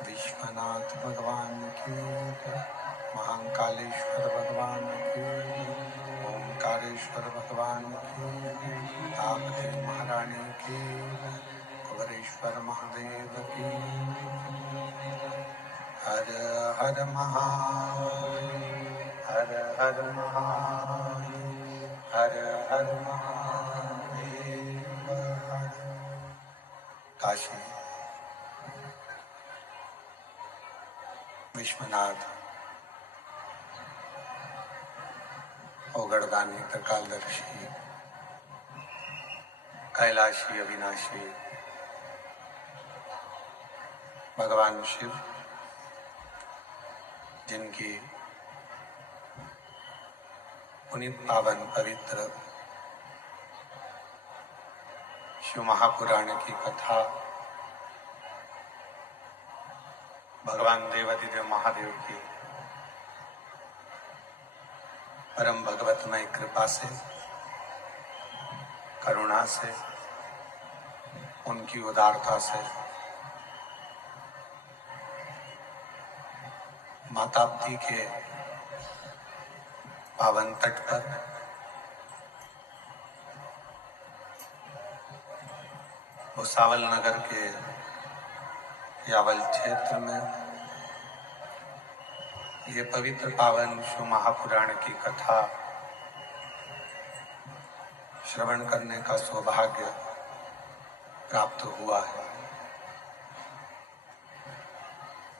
विश्वनाथ भगवान की जय। महाकालेश्वर भगवान की जय। ओंकारेश्वर भगवान की जय। ताकती महारानी की जय। कुबरेश्वर महादेव की जय। हर हर महादेव, हर हर महादेव, हर हर महादेव, हर। काशी विश्वनाथ ओगड़दानी त्रिकालदर्शी कैलाशी अविनाशी भगवान शिव, जिनकी पुनीत पावन पवित्र शिव महापुराण की कथा भगवान देवादिदेव महादेव की परम भगवतमय कृपा से, करुणा से, उनकी उदारता से माताप्ती के पावन तट पर भुसावल नगर के यावल क्षेत्र में ये पवित्र पावन शिव महापुराण की कथा श्रवण करने का सौभाग्य प्राप्त हुआ है।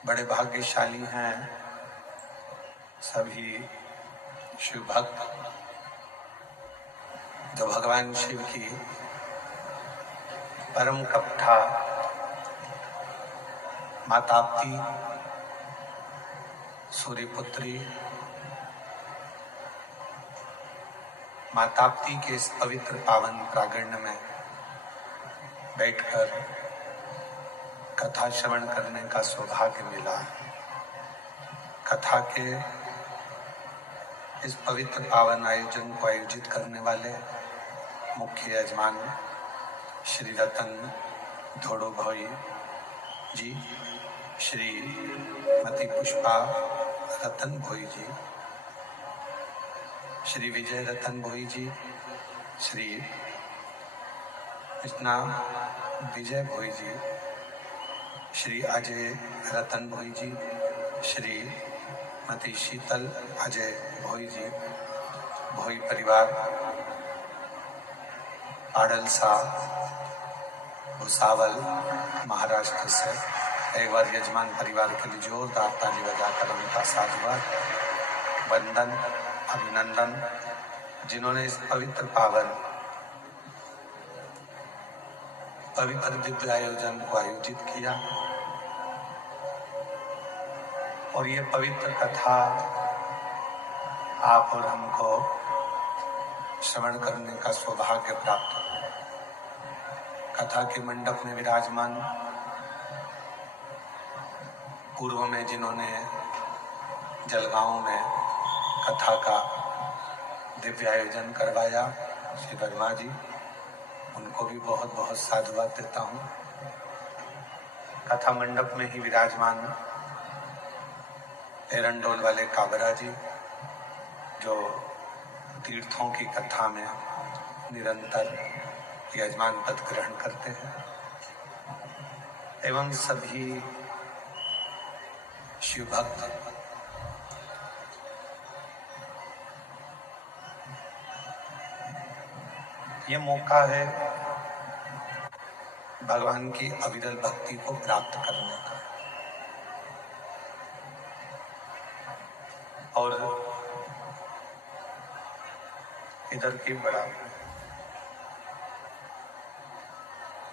बड़े भाग्यशाली हैं सभी शिव भक्त जो भगवान शिव की परम कथा माताप्ती सूर्यपुत्री माताप्ती के इस पवित्र पावन प्रांगण में बैठकर कथा श्रवण करने का सौभाग्य मिला। कथा के इस पवित्र पावन आयोजन को आयोजित करने वाले मुख्य यजमान श्री रतन धोड़ो भोई जी, श्री मती पुष्पा रतन भोई जी, श्री विजय रतन भोई जी, श्री कृष्णा विजय भोई जी, श्री अजय रतन भोई जी, श्री मती शीतल अजय भोई जी, भोई परिवार आड़लसा भुसावल महाराष्ट्र से एक बार यजमान परिवार के लिए जोरदार ताली बजाकर उनका साधुवाद वंदन अभिनंदन, जिन्होंने इस पवित्र पावन पवित्र दिव्य आयोजन को आयोजित किया और ये पवित्र कथा आप और हमको श्रवण करने का सौभाग्य प्राप्त हो। कथा के मंडप में विराजमान पूर्व में जिन्होंने जलगांव में कथा का दिव्य आयोजन करवाया, श्री वर्मा जी, उनको भी बहुत बहुत साधुवाद देता हूँ। कथा मंडप में ही विराजमान एरंडोल वाले काबरा जी, जो तीर्थों की कथा में निरंतर यजमान पद ग्रहण करते हैं। एवं सभी शिव भक्त ये मौका है भगवान की अविरल भक्ति को प्राप्त करने का। और इधर की बड़ा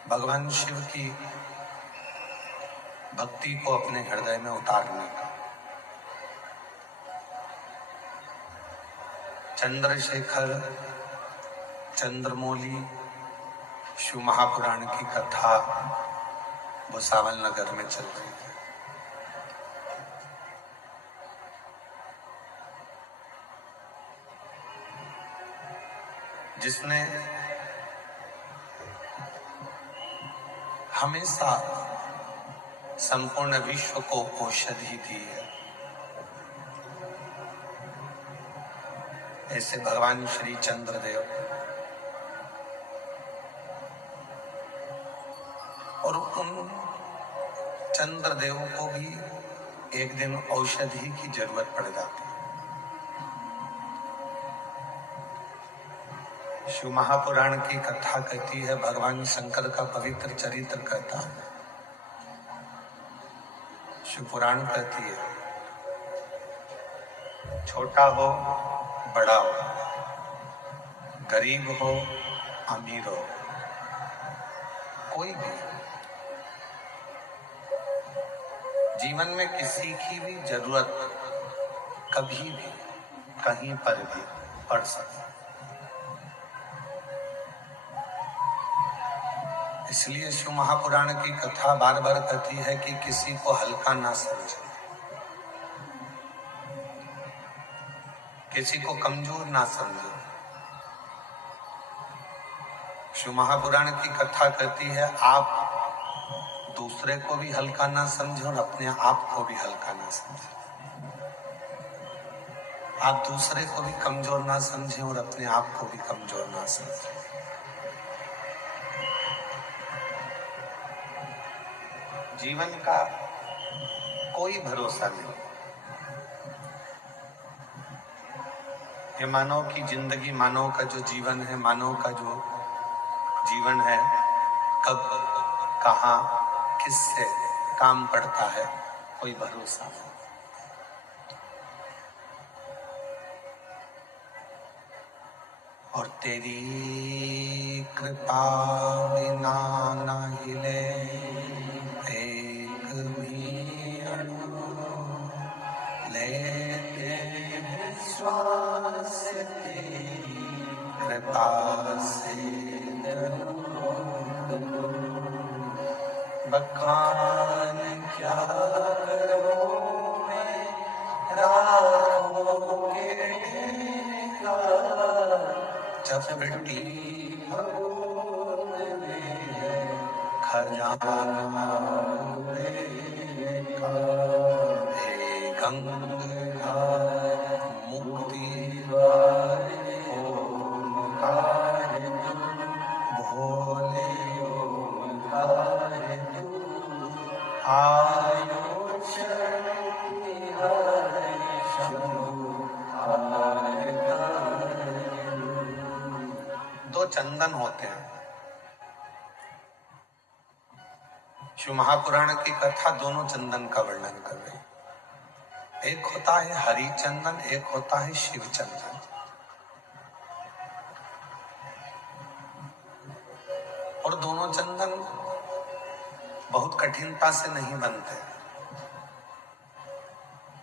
भगवान शिव की भक्ति को अपने हृदय में उतारने का। चंद्रशेखर चंद्रमौली शिव महापुराण की कथा भुसावल नगर में चल रही है। जिसने हमेशा संपूर्ण विश्व को औषधि दी है, ऐसे भगवान श्री चंद्रदेव और उन चंद्रदेव को भी एक दिन औषधि की जरूरत पड़ जाती है। शिव महापुराण की कथा कहती है, भगवान शंकर का पवित्र चरित्र कहता है। शिव पुराण कहती है, छोटा हो बड़ा हो, गरीब हो अमीर हो, कोई भी जीवन में किसी की भी जरूरत कभी भी कहीं पर भी पड़ सकती है। इसलिए शिव महापुराण की कथा बार बार कहती है कि किसी को हल्का ना समझो, किसी को कमजोर ना समझो। शिव महापुराण की कथा कहती है, आप दूसरे को भी हल्का ना समझो और अपने आप को भी हल्का ना समझो। आप दूसरे को भी कमजोर ना समझें और अपने आप को भी कमजोर ना समझें। जीवन का कोई भरोसा नहीं। ये मानव की जिंदगी, मानव का जो जीवन है, मानव का जो जीवन है, कब कहाँ किससे काम पड़ता है, कोई भरोसा नहीं। और तेरी कृपा बिना ना हिले एक भी अणु, लेते हैं श्वास तेरी कृपा से। बखान क्या करूं मैं राहों के का, चपटी भगोन में खजाना का। हे गंगाधर मुक्ति द्वार ओंकार भोले ओंकार आयो शरण हरि शंभु हार। दो चंदन होते हैं। शिव महापुराण की कथा दोनों चंदन का वर्णन कर रही है। एक होता है हरि चंदन, एक होता है शिव चंदन। और दोनों चंदन बहुत कठिनता से नहीं बनते।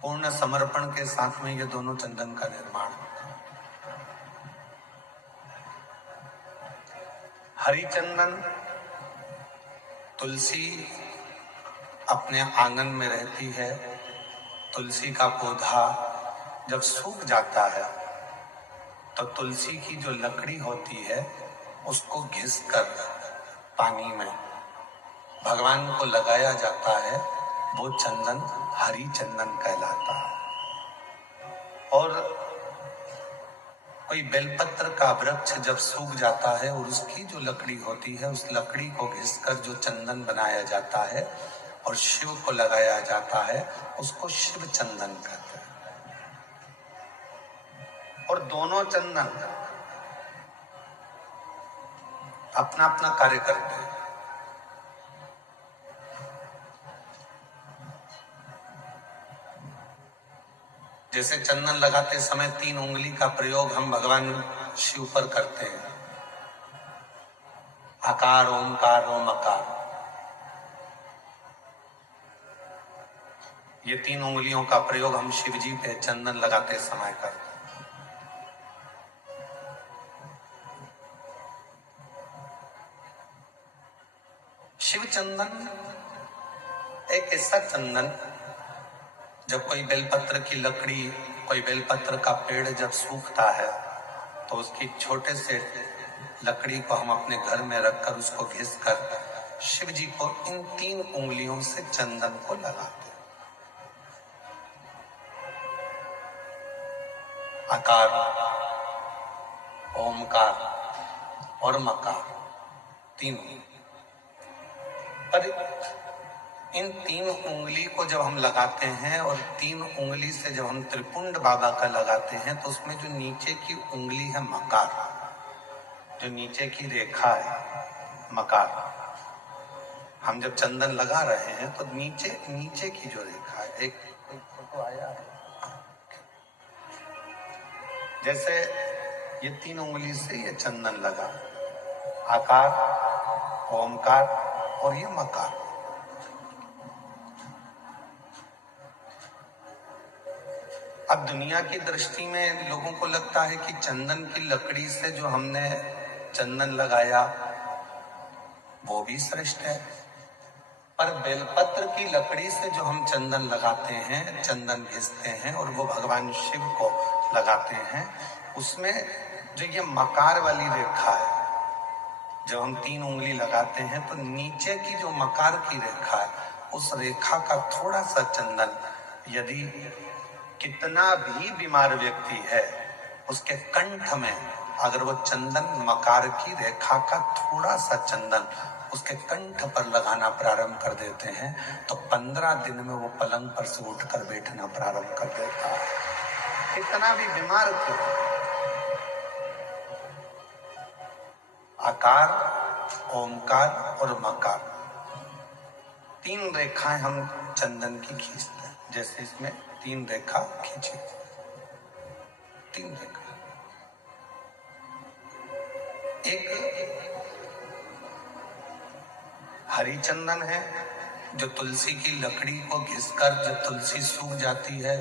पूर्ण समर्पण के साथ में ये दोनों चंदन का निर्माण होता है। हरि चंदन तुलसी अपने आंगन में रहती है। तुलसी का पौधा जब सूख जाता है तो तुलसी की जो लकड़ी होती है उसको घिसकर पानी में भगवान को लगाया जाता है। वो चंदन हरि चंदन कहलाता है। और कोई बेलपत्र का वृक्ष जब सूख जाता है और उसकी जो लकड़ी होती है, उस लकड़ी को घिसकर जो चंदन बनाया जाता है और शिव को लगाया जाता है, उसको शिव चंदन कहते हैं। और दोनों चंदन अपना अपना कार्य करते हैं। जैसे चंदन लगाते समय 3 उंगली का प्रयोग हम भगवान शिव पर करते हैं, आकार, ओमकार, ओमकार। ये 3 उंगलियों का प्रयोग हम शिव जी पे चंदन लगाते समय करते हैं। शिव चंदन एक ऐसा चंदन, जब कोई बेलपत्र की लकड़ी, कोई बेलपत्र का पेड़ जब सूखता है तो उसकी छोटे से लकड़ी को हम अपने घर में रखकर उसको घिसकर शिव जी को इन 3 उंगलियों से चंदन को लगाते हैं। आकार, ओमकार और मकार, तीनों। पर इन 3 उंगली को जब हम लगाते हैं और 3 उंगली से जब हम त्रिपुंड बाबा का लगाते हैं तो उसमें जो नीचे की उंगली है मकार, जो नीचे की रेखा है मकार, हम जब चंदन लगा रहे हैं तो नीचे नीचे की जो रेखा है, एक फोटो आया है, जैसे ये 3 उंगली से ये चंदन लगा, आकार, ओमकार और ये मकार। अब दुनिया की दृष्टि में लोगों को लगता है कि चंदन की लकड़ी से जो हमने चंदन लगाया वो भी श्रेष्ठ है, पर बेलपत्र की लकड़ी से जो हम चंदन लगाते हैं, चंदन घिसते हैं और वो भगवान शिव को लगाते हैं, उसमें जो ये मकार वाली रेखा है, जब हम 3 उंगली लगाते हैं तो नीचे की जो मकार की रेखा है, उस रेखा का थोड़ा सा चंदन, यदि कितना भी बीमार व्यक्ति है, उसके कंठ में अगर वो चंदन, मकार की रेखा का थोड़ा सा चंदन उसके कंठ पर लगाना प्रारंभ कर देते हैं तो 15 दिन में वो पलंग पर से उठकर बैठना प्रारंभ कर देता है, कितना भी बीमार क्यों। आकार, ओमकार और मकार, 3 रेखाएं हम चंदन की खींचते हैं। जैसे इसमें 3 रेखा खींची, 3 रेखा। एक हरी चंदन है जो तुलसी की लकड़ी को घिसकर, जब तुलसी सूख जाती है,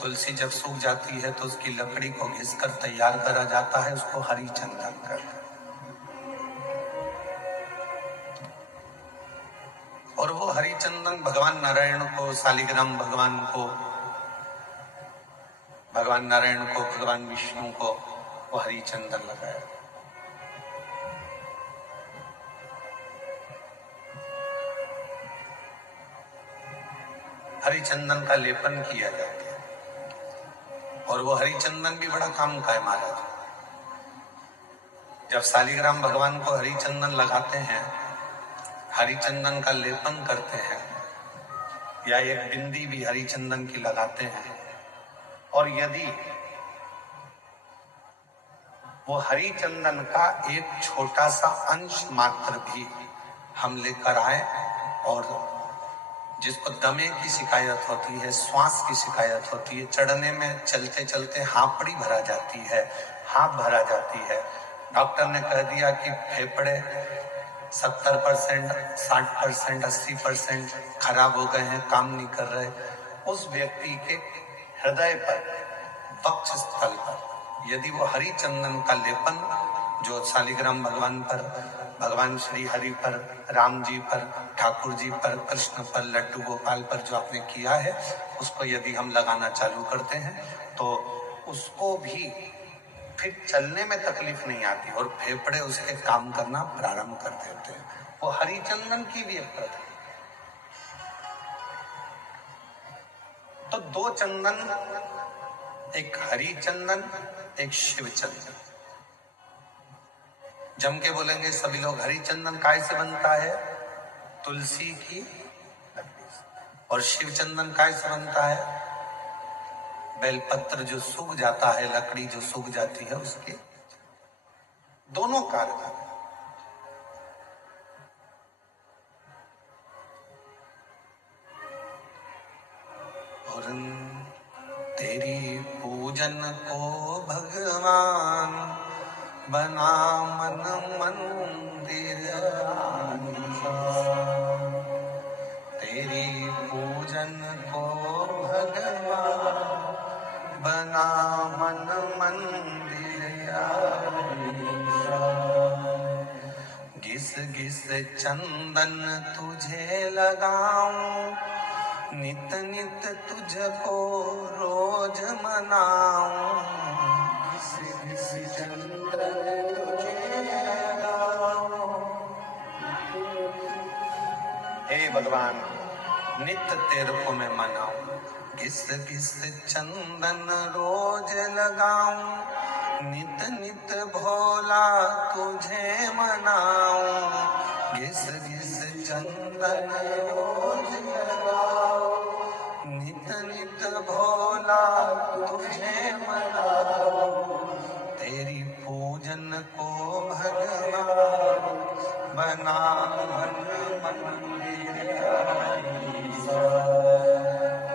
तुलसी जब सूख जाती है तो उसकी लकड़ी को घिसकर तैयार करा जाता है, उसको हरी चंदन कहते हैं। और वो हरी चंदन भगवान नारायण को, शालिग्राम भगवान को, भगवान नारायण को, भगवान विष्णु को वो हरी चंदन लगाया। हरी चंदन का लेपन किया जाता है और वो हरी चंदन भी बड़ा काम का है महाराज। जब शालिग्राम भगवान को हरी चंदन लगाते हैं, हरी चंदन का लेपन करते हैं, या एक बिंदी भी हरी चंदन की लगाते हैं, और यदि वो हरी चंदन का एक छोटा सा अंश मात्र भी हम लेकर आए, और जिसको दमे की शिकायत होती है, श्वास की शिकायत होती है, चढ़ने में चलते चलते हांपड़ी भरा जाती है, हाथ भरा जाती है, डॉक्टर ने कह दिया कि फेफड़े 70%, 60%, 80% खराब हो गए हैं, काम नहीं कर रहे, उस व्यक्ति के हृदय पर, वक्ष स्थल पर यदि वो हरी चंदन का लेपन जो शालिग्राम भगवान पर, भगवान श्री हरि पर, राम जी पर, ठाकुर जी पर, कृष्ण पर, लड्डू गोपाल पर जो आपने किया है, उसको यदि हम लगाना चालू करते हैं तो उसको भी फिर चलने में तकलीफ नहीं आती और फेफड़े उसके काम करना प्रारंभ कर देते हैं। वो हरी चंदन की भी एक प्रथा। तो 2 चंदन एक हरी चंदन, एक शिव चंदन। जम के बोलेंगे सभी लोग। हरी चंदन काय से बनता है? तुलसी की लकड़ी से। और शिव चंदन काय से बनता है? बेलपत्र जो सूख जाता है, लकड़ी जो सूख जाती है उसके। दोनों कार्य। और तेरी पूजन को भगवान बना मन मंदिर, तेरी पूजन को भगवान बना मन मंदिर। घिस घिस चंदन तुझे लगाऊं, नित नित तुझको रोज मनाऊं। घिस घिस चंदन तुझे लगाऊं, हे भगवान नित्य तेरे को मैं मनाऊं। घिस घिस चंदन रोज लगाऊं, नित नित भोला तुझे मनाऊं। घिस घिस चंदन रोज लगाऊं, नित नित भोला तुझे मनाऊं। तेरी पूजन को भगवान बना मन मंदिर।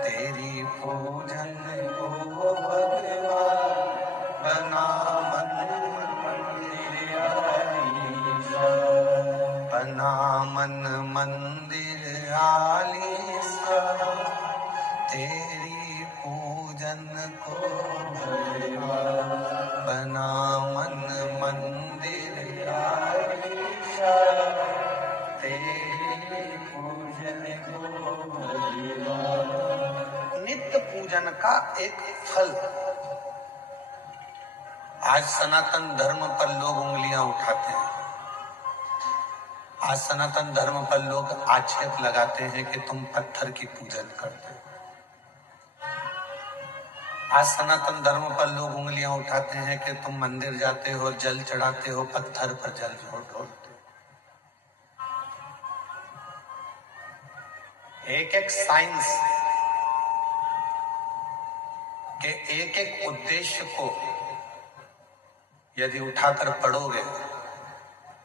तेरी पूजन को भगवान बना मन मंदिर। बना मन मंदिर आलीसा, तेरी पूजन को भगवान बना मन मंदिर आलीसा, तेरी पूजन को भगवान। नित्य पूजन का एक फल। आज सनातन धर्म पर लोग उंगलियां उठाते हैं। आज सनातन धर्म पर लोग आक्षेप लगाते हैं कि तुम पत्थर की पूजन करते हो। आज सनातन धर्म पर लोग उंगलियां उठाते हैं कि तुम मंदिर जाते हो, जल चढ़ाते हो, पत्थर पर जल ढोलते हो। एक एक साइंस के एक एक उद्देश्य को यदि उठाकर पढ़ोगे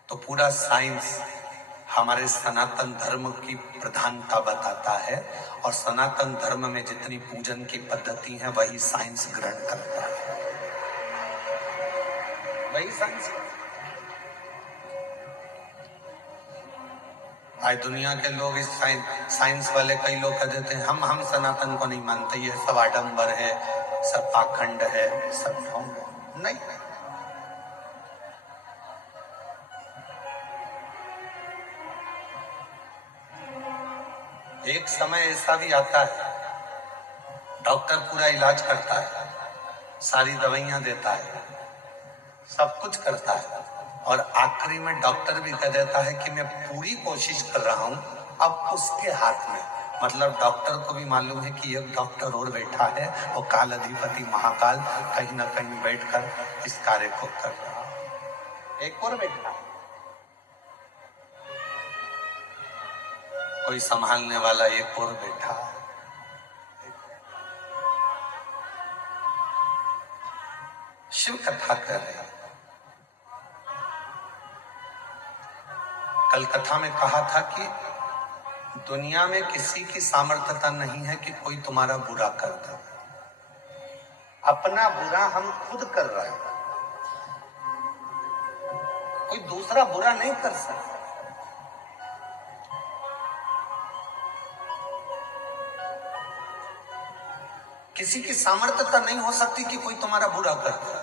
तो पूरा साइंस हमारे सनातन धर्म की प्रधानता बताता है। और सनातन धर्म में जितनी पूजन की पद्धति है वही साइंस ग्रहण करता है, वही साइंस। आज दुनिया के लोग इस साइंस वाले कई लोग कह देते हैं हम सनातन को नहीं मानते, ये सब आडंबर है, सब पाखंड है, सब ढोंग है। नहीं, एक समय ऐसा भी आता है डॉक्टर पूरा इलाज करता है, सारी दवाइयां देता है, सब कुछ करता है, और आखिरी में डॉक्टर भी कह देता है कि मैं पूरी कोशिश कर रहा हूं, अब उसके हाथ में। मतलब डॉक्टर को भी मालूम है कि एक डॉक्टर और बैठा है, वो काल अधिपति महाकाल कहीं ना कहीं बैठकर इस कार्य को कर रहा है। एक और बैठा है, कोई संभालने वाला एक और बैठा है। शिव कथा कर रहे हैं। कल कथा में कहा था कि दुनिया में किसी की सामर्थ्यता नहीं है कि कोई तुम्हारा बुरा कर दे। अपना बुरा हम खुद कर रहे हैं, कोई दूसरा बुरा नहीं कर सकता। किसी की सामर्थ्यता नहीं हो सकती कि कोई तुम्हारा बुरा कर दे।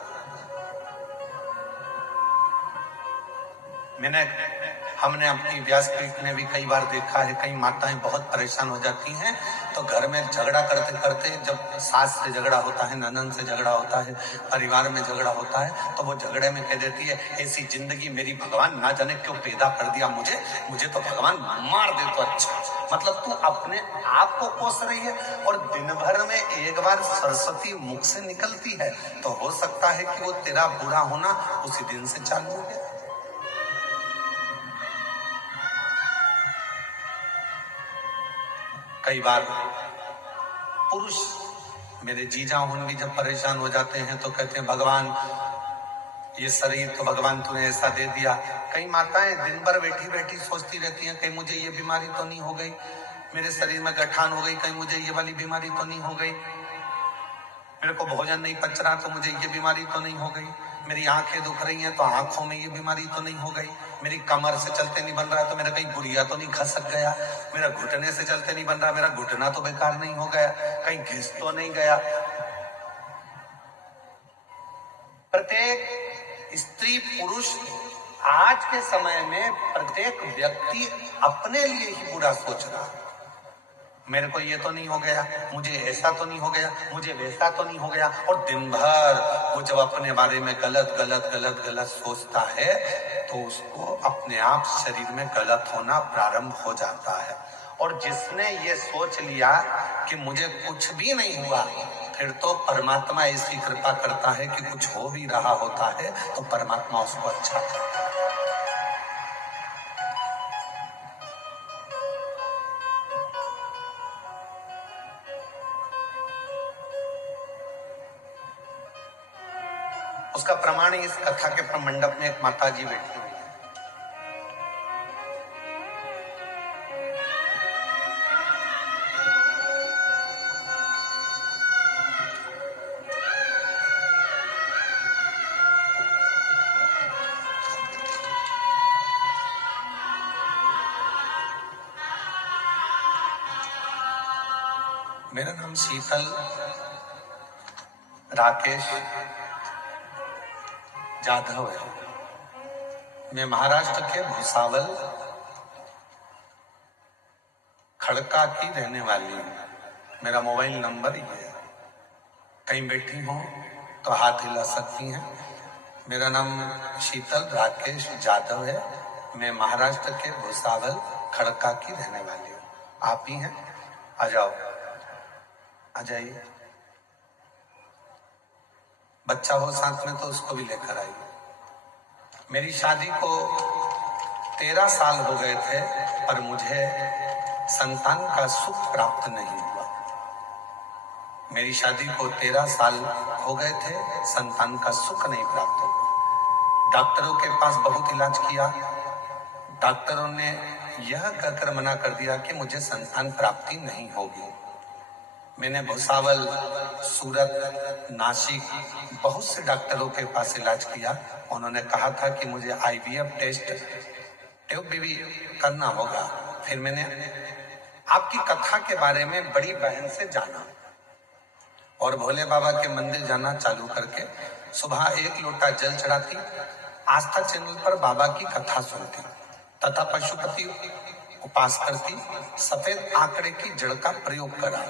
हमने अपनी व्यासपीठ में भी कई बार देखा है, कई माताएं बहुत परेशान हो जाती हैं तो घर में झगड़ा करते करते, जब सास से झगड़ा होता है, ननद से झगड़ा होता है, परिवार में झगड़ा होता है, तो वो झगड़े में कह देती है ऐसी जिंदगी मेरी भगवान ना जाने क्यों पैदा कर दिया मुझे तो भगवान मार दे तो अच्छा। मतलब तू अपने आप को कोस रही है, और दिन भर में एक बार सरस्वती मुख से निकलती है तो हो सकता है कि वो तेरा बुरा होना उसी दिन से चालू हो गया। कई बार पुरुष, मेरे जीजा उन भी जब परेशान हो जाते हैं तो कहते हैं भगवान ये शरीर तो भगवान तूने ऐसा दे दिया। कई माताएं दिन भर बैठी बैठी सोचती रहती हैं कहीं मुझे ये बीमारी तो नहीं हो गई, मेरे शरीर में गठान हो गई, कहीं मुझे ये वाली बीमारी तो नहीं हो गई, मेरे को भोजन नहीं पच रहा तो मुझे ये बीमारी तो नहीं हो गई, मेरी आंखें दुख रही हैं तो आंखों में ये बीमारी तो नहीं हो गई, मेरी कमर से चलते नहीं बन रहा तो मेरा कहीं गुड़िया तो नहीं खसक गया, मेरा घुटने से चलते नहीं बन रहा, मेरा घुटना तो बेकार नहीं हो गया, कहीं घिस तो नहीं गया। प्रत्येक स्त्री पुरुष आज के समय में प्रत्येक व्यक्ति अपने लिए ही बुरा सोच रहा है। मेरे को ये तो नहीं हो गया, मुझे ऐसा तो नहीं हो गया, मुझे वैसा तो नहीं हो गया, और दिन भर वो जब अपने बारे में गलत गलत गलत गलत सोचता है तो उसको अपने आप शरीर में गलत होना प्रारंभ हो जाता है। और जिसने ये सोच लिया कि मुझे कुछ भी नहीं हुआ, फिर तो परमात्मा ऐसी कृपा करता है कि कुछ हो भी रहा होता है तो परमात्मा उसको अच्छा करता है। उसका प्रमाण इस कथा के प्रमंडप में एक माता जी बैठी हुई है। मेरा नाम शीतल राकेश जाधव है। मैं महाराष्ट्र के भुसावल खड़का की रहने वाली हूँ। मेरा मोबाइल नंबर ये है, कहीं बैठी हो तो हाथ हिला सकती हैं। मेरा नाम शीतल राकेश जाधव है। मैं महाराष्ट्र के भुसावल खड़का की रहने वाली हूँ। आप ही हैं? आ जाओ, आ जाइए। बच्चा हो साथ में तो उसको भी लेकर आइए। मेरी शादी को 13 साल हो गए थे पर मुझे संतान का सुख प्राप्त नहीं हुआ। मेरी शादी को 13 साल हो गए थे, संतान का सुख नहीं प्राप्त हुआ। डॉक्टरों के पास बहुत इलाज किया, डॉक्टरों ने यह कहकर मना कर दिया कि मुझे संतान प्राप्ति नहीं होगी। मैंने भुसावल, सूरत, नासिक बहुत से डॉक्टरों के पास इलाज किया। उन्होंने कहा था कि मुझे IVF टेस्ट ट्यूब भी करना होगा। फिर मैंने आपकी कथा के बारे में बड़ी बहन से जाना और भोले बाबा के मंदिर जाना चालू करके सुबह 1 लोटा जल चढ़ाती, आस्था चैनल पर बाबा की कथा सुनती तथा पशुपति उपास करती, सफेद आंकड़े की जड़ का प्रयोग करा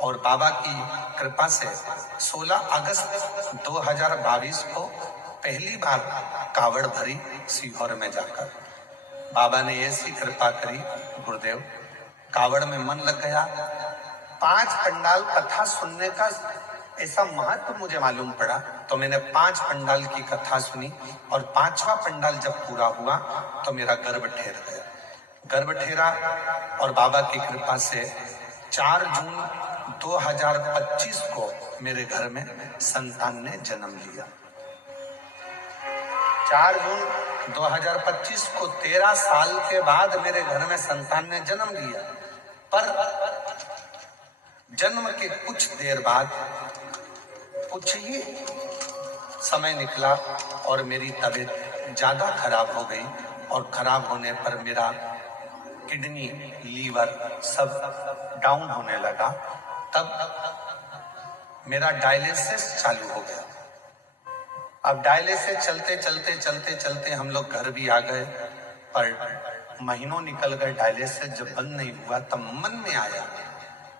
और बाबा की कृपा से 16 अगस्त 2022 को पहली बार कावड़ भरी सीहोर में जाकर। बाबा ने ऐसी कृपा करी गुरुदेव, कावड़ में मन लग गया। 5 पंडाल कथा सुनने का ऐसा महत्व मुझे मालूम पड़ा तो मैंने 5 पंडाल की कथा सुनी और 5वां पंडाल जब पूरा हुआ तो मेरा गर्भ ठहर गया। गर्भ ठहरा और बाबा की कृपा से 4 जून 2025 को मेरे घर में संतान ने जन्म लिया। 4 जून 2025 को 13 साल के बाद मेरे घर में संतान ने जन्म लिया। पर जन्म के कुछ देर बाद कुछ ही समय निकला और मेरी तबीयत ज्यादा खराब हो गई और खराब होने पर मेरा किडनी, लीवर सब डाउन होने लगा। तब मेरा डायलिसिस चालू हो गया। अब डायलिसिस चलते चलते चलते चलते हम लोग घर भी आ गए, पर महीनों निकल गए। डायलिसिस जब बंद नहीं हुआ तब मन में आया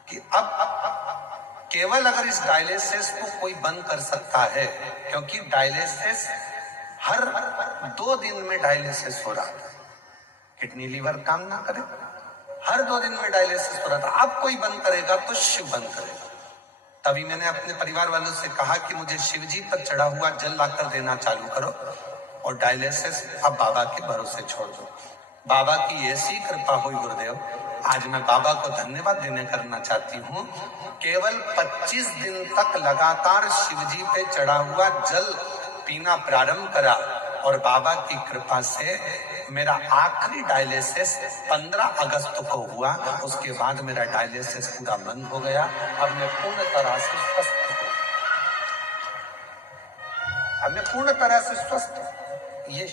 कि अब केवल अगर इस डायलिसिस को कोई बंद कर सकता है, क्योंकि डायलिसिस हर 2 दिन में डायलिसिस हो रहा था। किडनी लीवर काम ना करे हर 2 दिन में डायलिसिस हो रहा था। अब कोई बंद करेगा तो शिव बंद करेगा। तभी मैंने अपने परिवार वालों से कहा कि मुझे शिव जी पर चढ़ा हुआ जल लाकर देना चालू करो और डायलिसिस अब बाबा के भरोसे छोड़ दो। बाबा की ऐसी कृपा हुई गुरुदेव, आज मैं बाबा को धन्यवाद देने करना चाहती हूँ। केवल 25 दिन तक लगातार शिव जी पे चढ़ा हुआ जल पीना प्रारंभ करा और बाबा की कृपा से मेरा आखिरी डायलिसिस 15 अगस्त को हुआ। उसके बाद मेरा डायलिसिस पूरा बंद हो गया। अब मैं पूर्ण तरह से स्वस्थ हूँ। अब मैं पूर्ण तरह से स्वस्थ हूँ। ये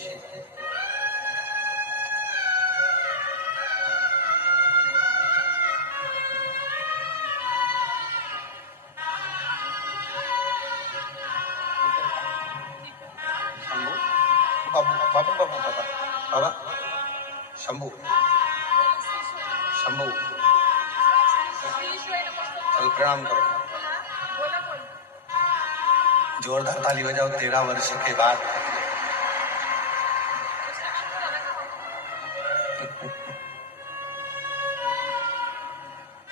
बाबू बाबू बाबू बाबा बाबा शंभू शंभू चल प्रणाम करो, जोरदार ताली बजाओ। 13 वर्ष के बाद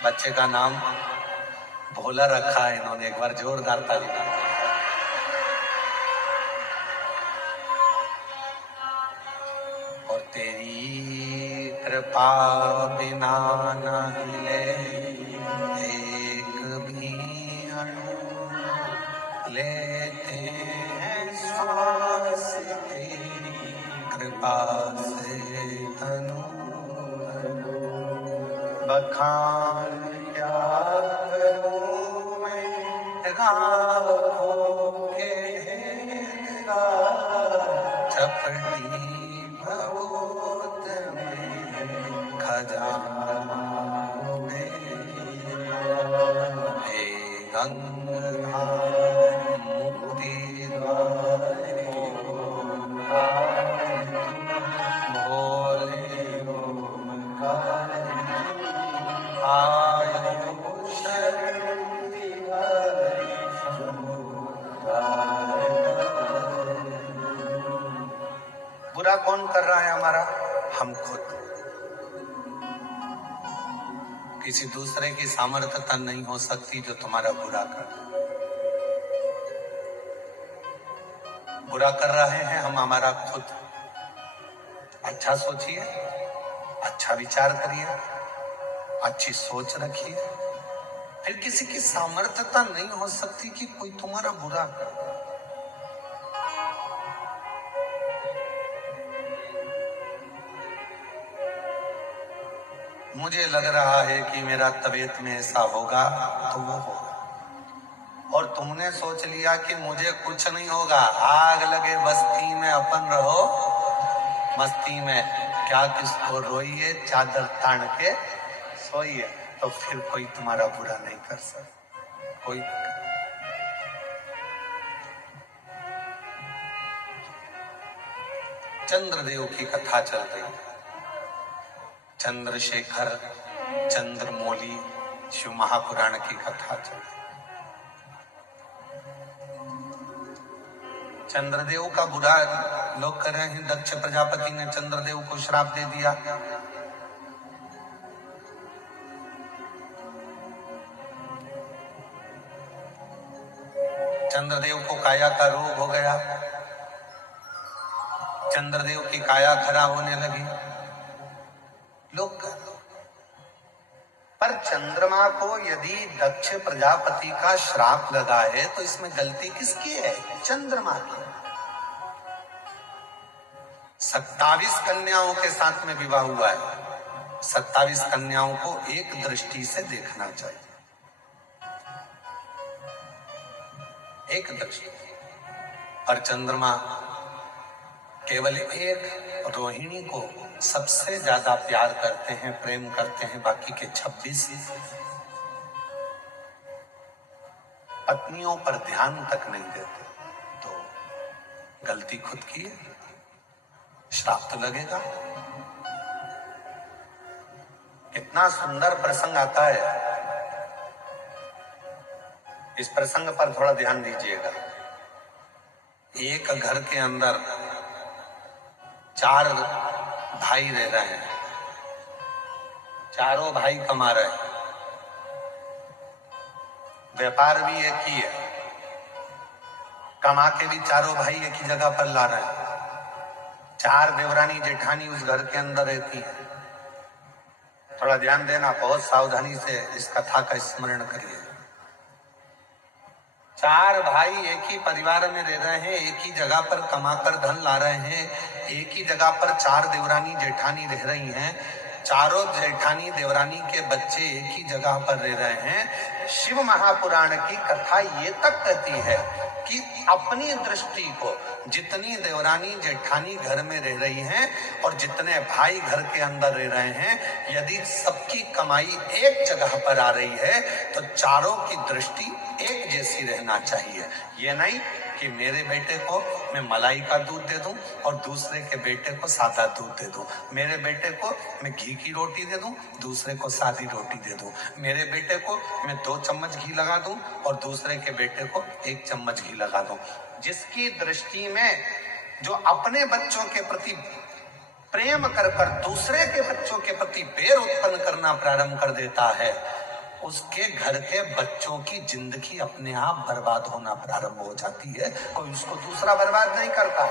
बच्चे का नाम भोला रखा है इन्होंने। एक बार जोरदार ताली बजाओ। और तेरी कृपा बिना न हिले एक भी अणु, लेते हैं श्वास तेरी कृपा से तनु। बखान क्या करूं मैं राहों के चपटी भगवत में खजाना में। हे गंगाधार मुक्ति द्वार भोले आयो शरण बुरा कौन कर रहा है हमारा? हम खुद। किसी दूसरे की सामर्थ्यता नहीं हो सकती जो तुम्हारा बुरा कर रहे हैं हम हमारा खुद। अच्छा सोचिए, अच्छा विचार करिए, अच्छी सोच रखिए। फिर किसी की सामर्थ्यता नहीं हो सकती कि कोई तुम्हारा बुरा करे। मुझे लग रहा है कि मेरा तबीयत में ऐसा होगा तो वो होगा, और तुमने सोच लिया कि मुझे कुछ नहीं होगा। आग लगे बस्ती में अपन रहो मस्ती में, क्या किसको रोइए चादर तान के सोइए। तो फिर कोई तुम्हारा बुरा नहीं कर सकता, कोई। चंद्रदेव की कथा चल रही है। चंद्रशेखर चंद्रमौली शिव महापुराण की कथा चल रही। चंद्रदेव का बुरा लोग कर रहे हैं। दक्ष प्रजापति ने चंद्रदेव को श्राप दे दिया। चंद्रदेव को काया का रोग हो गया। चंद्रदेव की काया खराब होने लगी। लोग पर चंद्रमा को यदि दक्ष प्रजापति का श्राप लगा है तो इसमें गलती किसकी है? चंद्रमा की। 27 कन्याओं के साथ में विवाह हुआ है। 27 कन्याओं को एक दृष्टि से देखना चाहिए, एक दृष्टि। और चंद्रमा केवल एक रोहिणी को सबसे ज्यादा प्यार करते हैं, प्रेम करते हैं। बाकी के 26 पत्नियों पर ध्यान तक नहीं देते। तो गलती खुद की है, श्राप तो लगेगा। कितना सुंदर प्रसंग आता है। इस प्रसंग पर थोड़ा ध्यान दीजिएगा। एक घर के अंदर 4 भाई रह रहे हैं। चारों भाई कमा रहे हैं, व्यापार भी एक ही है, कमा के भी चारों भाई एक ही जगह पर ला रहे हैं। 4 देवरानी जेठानी उस घर के अंदर रहती है। थोड़ा ध्यान देना, बहुत सावधानी से इस कथा का स्मरण करिए। 4 भाई एक ही परिवार में रह रहे हैं, एक ही जगह पर कमाकर धन ला रहे हैं, एक ही जगह पर 4 देवरानी जेठानी रह रही हैं, चारों जेठानी देवरानी के बच्चे एक ही जगह पर रह रहे हैं। शिव महापुराण की कथा ये तक कहती है कि अपनी दृष्टि को जितनी देवरानी जेठानी घर में रह रही हैं और जितने भाई घर के अंदर रह रहे हैं, यदि सबकी कमाई एक जगह पर आ रही है तो चारों की दृष्टि एक जैसी रहना चाहिए। ये नहीं कि मेरे बेटे को मैं मलाई का दूध दे दूं और दूसरे के बेटे को सादा दूध दे दूं, मेरे बेटे को मैं घी की रोटी दे दूं, दूसरे को सादी रोटी दे दूं, मेरे बेटे को मैं 2 चम्मच घी लगा दूं और दूसरे के बेटे को 1 चम्मच घी लगा दूं। जिसकी दृष्टि में जो अपने बच्चों के प्रति प्रेम कर कर दूसरे के बच्चों के प्रति बैर उत्पन्न करना प्रारंभ कर देता है, उसके घर के बच्चों की जिंदगी अपने आप बर्बाद होना प्रारंभ हो जाती है। कोई उसको दूसरा बर्बाद नहीं करता।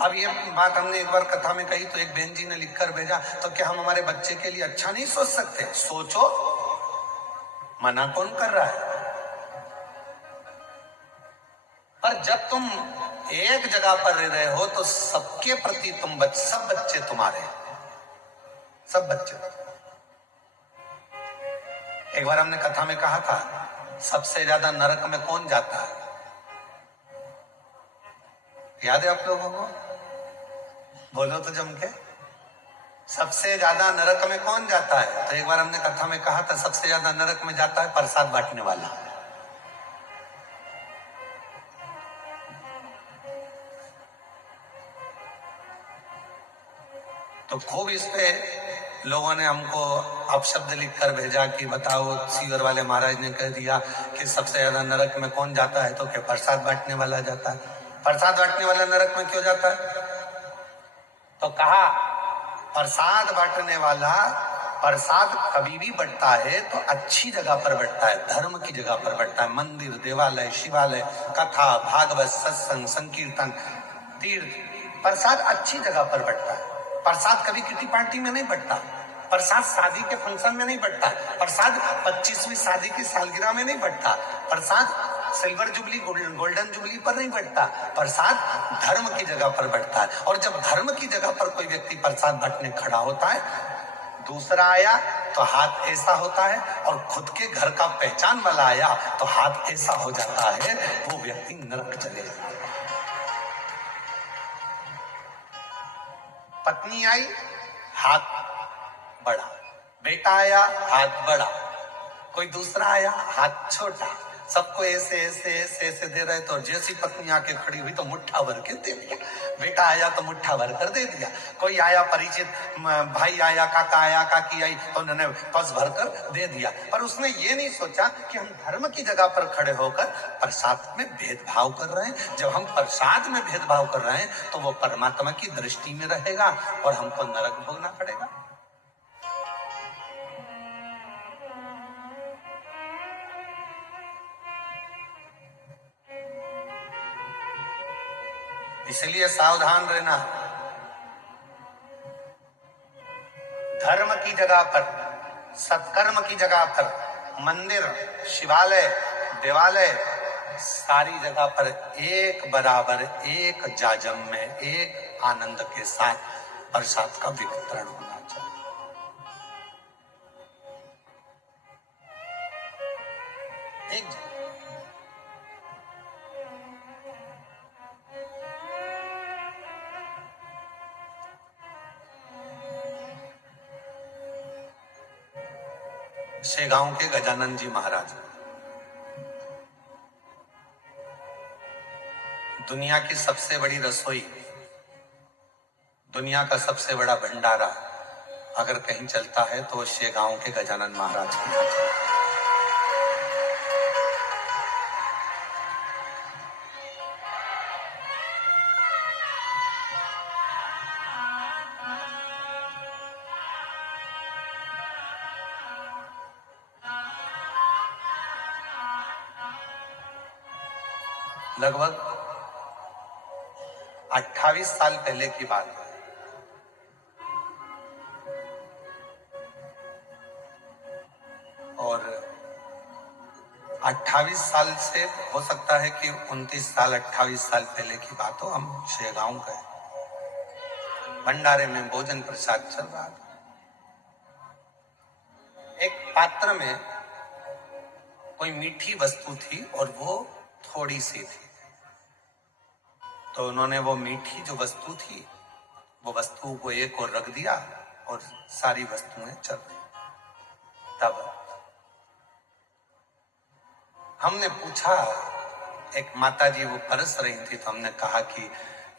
अब ये बात हमने एक बार कथा में कही तो एक बहन जी ने लिखकर भेजा, तो क्या हम हमारे बच्चे के लिए अच्छा नहीं सोच सकते? सोचो, मना कौन कर रहा है? पर जब तुम एक जगह पर रह रहे हो तो सबके प्रति सब बच्चे तुम्हारे, सब बच्चे। एक बार हमने कथा में कहा था, सबसे ज्यादा नरक में कौन जाता है? याद है आप लोगों को? बोलो तो जम के। सबसे ज्यादा नरक में कौन जाता है? तो एक बार हमने कथा में कहा था, सबसे ज्यादा नरक में जाता है प्रसाद बांटने वाला। तो खूब इस पे लोगों ने हमको अपशब्द लिखकर भेजा कि बताओ, सीवर वाले महाराज ने कह दिया कि सबसे ज्यादा नरक में कौन जाता है, तो क्या प्रसाद बांटने वाला जाता है? प्रसाद बांटने वाला नरक में क्यों जाता है? तो कहा प्रसाद बांटने वाला प्रसाद कभी भी बंटता है तो अच्छी जगह पर बंटता है, धर्म की जगह पर बंटता है। मंदिर, देवालय, शिवालय, कथा, भागवत, सत्संग, संकीर्तन, तीर्थ, प्रसाद अच्छी जगह पर बंटता है। प्रसाद कभी किटी पार्टी में नहीं बंटता, प्रसाद शादी के फंक्शन में नहीं बंटता, प्रसाद 25वीं शादी की सालगिरह में नहीं बंटता, प्रसाद सिल्वर जुबली गोल्डन जुबली पर नहीं बंटता, प्रसाद धर्म की जगह पर बंटता है। और जब धर्म की जगह पर कोई व्यक्ति प्रसाद बांटने खड़ा होता है, दूसरा आया तो हाथ ऐसा होता है, और खुद के घर का पहचान वाला आया तो हाथ ऐसा हो जाता है, वो व्यक्ति नरक चले जाता है। पत्नी आई, हाथ बड़ा, बेटा आया, हाथ बड़ा, कोई दूसरा आया, हाथ छोटा, सबको ऐसे ऐसे ऐसे ऐसे दे रहे। तो जैसी पत्नी आके खड़ी हुई तो मुट्ठा भर के दे दिया, बेटा आया तो मुट्ठा भर कर दे दिया, कोई आया परिचित भाई आया, काका आया, काकी आई, तो उन्होंने पस भर कर दे दिया। पर उसने ये नहीं सोचा कि हम धर्म की जगह पर खड़े होकर प्रसाद में भेदभाव कर रहे हैं। जब हम प्रसाद में भेदभाव कर रहे हैं तो वो परमात्मा की दृष्टि में रहेगा और हमको नरक भोगना पड़ेगा। इसलिए सावधान रहना। धर्म की जगह पर, सत्कर्म की जगह पर, मंदिर, शिवालय, देवालय, सारी जगह पर एक बराबर, एक जाजम में, एक आनंद के साथ प्रसाद का वितरण होना चाहिए। एक शेगांव के गजानन जी महाराज, दुनिया की सबसे बड़ी रसोई, दुनिया का सबसे बड़ा भंडारा अगर कहीं चलता है तो वो शेगांव के गजानन महाराज के यहाँ चलता है। लगभग 28 साल पहले की बात है। और 28 साल से हो सकता है कि 29 साल 28 साल पहले की बात हो। हम शेगांव गए, भंडारे में भोजन प्रसाद चल रहा था। एक पात्र में कोई मीठी वस्तु थी और वो थोड़ी सी थी। तो उन्होंने वो मीठी जो वस्तु थी वो वस्तु को एक और रख दिया और सारी वस्तुएं चल गई। तब हमने पूछा, एक माता जी वो परस रही थी, तो हमने कहा कि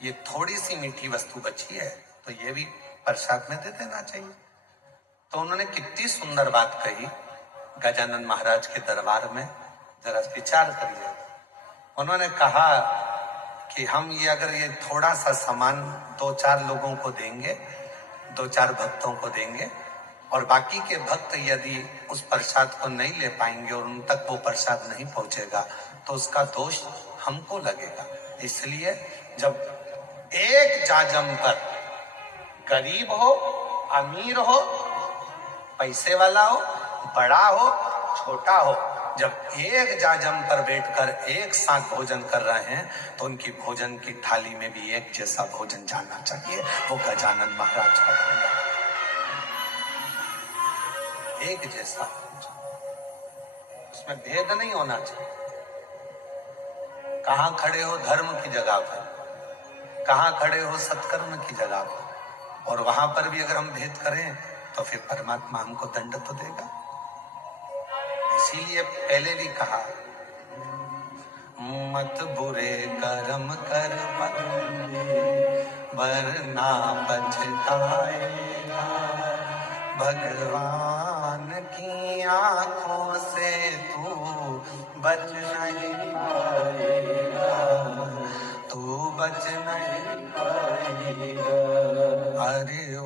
ये थोड़ी सी मीठी वस्तु बची है तो ये भी प्रसाद में दे देना चाहिए। तो उन्होंने कितनी सुंदर बात कही गजानन महाराज के दरबार में, जरा विचार करिए। उन्होंने कहा कि हम ये अगर ये थोड़ा सा सामान 2-4 लोगों को देंगे, 2-4 भक्तों को देंगे, और बाकी के भक्त यदि उस प्रसाद को नहीं ले पाएंगे और उन तक वो प्रसाद नहीं पहुंचेगा तो उसका दोष हमको लगेगा। इसलिए जब एक जाजम पर, गरीब हो अमीर हो, पैसे वाला हो बड़ा हो छोटा हो, जब एक जाजम पर बैठकर एक साथ भोजन कर रहे हैं तो उनकी भोजन की थाली में भी एक जैसा भोजन जाना चाहिए। वो गजानन महाराज का भंडार, एक जैसा भोजन, उसमें भेद नहीं होना चाहिए। कहां खड़े हो धर्म की जगह पर, कहां खड़े हो सत्कर्म की जगह पर, और वहां पर भी अगर हम भेद करें तो फिर परमात्मा हमको दंड तो देगा। इसीलिए पहले भी कहा, मत बुरे कर्म कर वरना पछताएगा, भगवान की आंखों से तू बच नहीं पाएगा, तू बच नहीं पाएगा। अरे ओ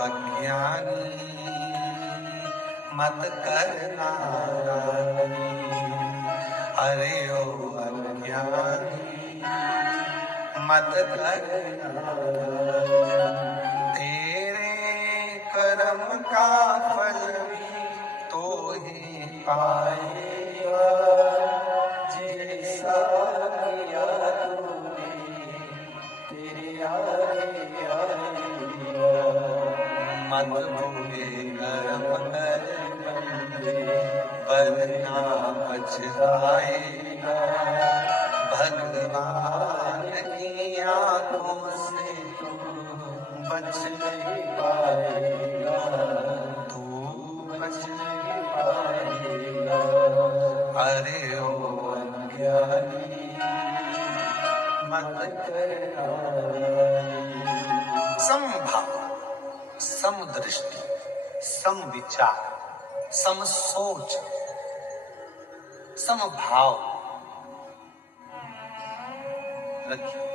अज्ञानी मत करना, अरे ओ अज्ञानी मत करना, तेरे कर्म का फल तो ही पाएगा, जैसा किया तूने तेरे आगे आएगा। मत बुरे कर्म कर वरना पछताएगा, भगवान की आंखों से तू बच नहीं पाएगा, तू बच नहीं पाएगा। अरे ओ अज्ञानी मत करना। समभाव, समदृष्टि, समविचार, समसोच, समभाव रखिए।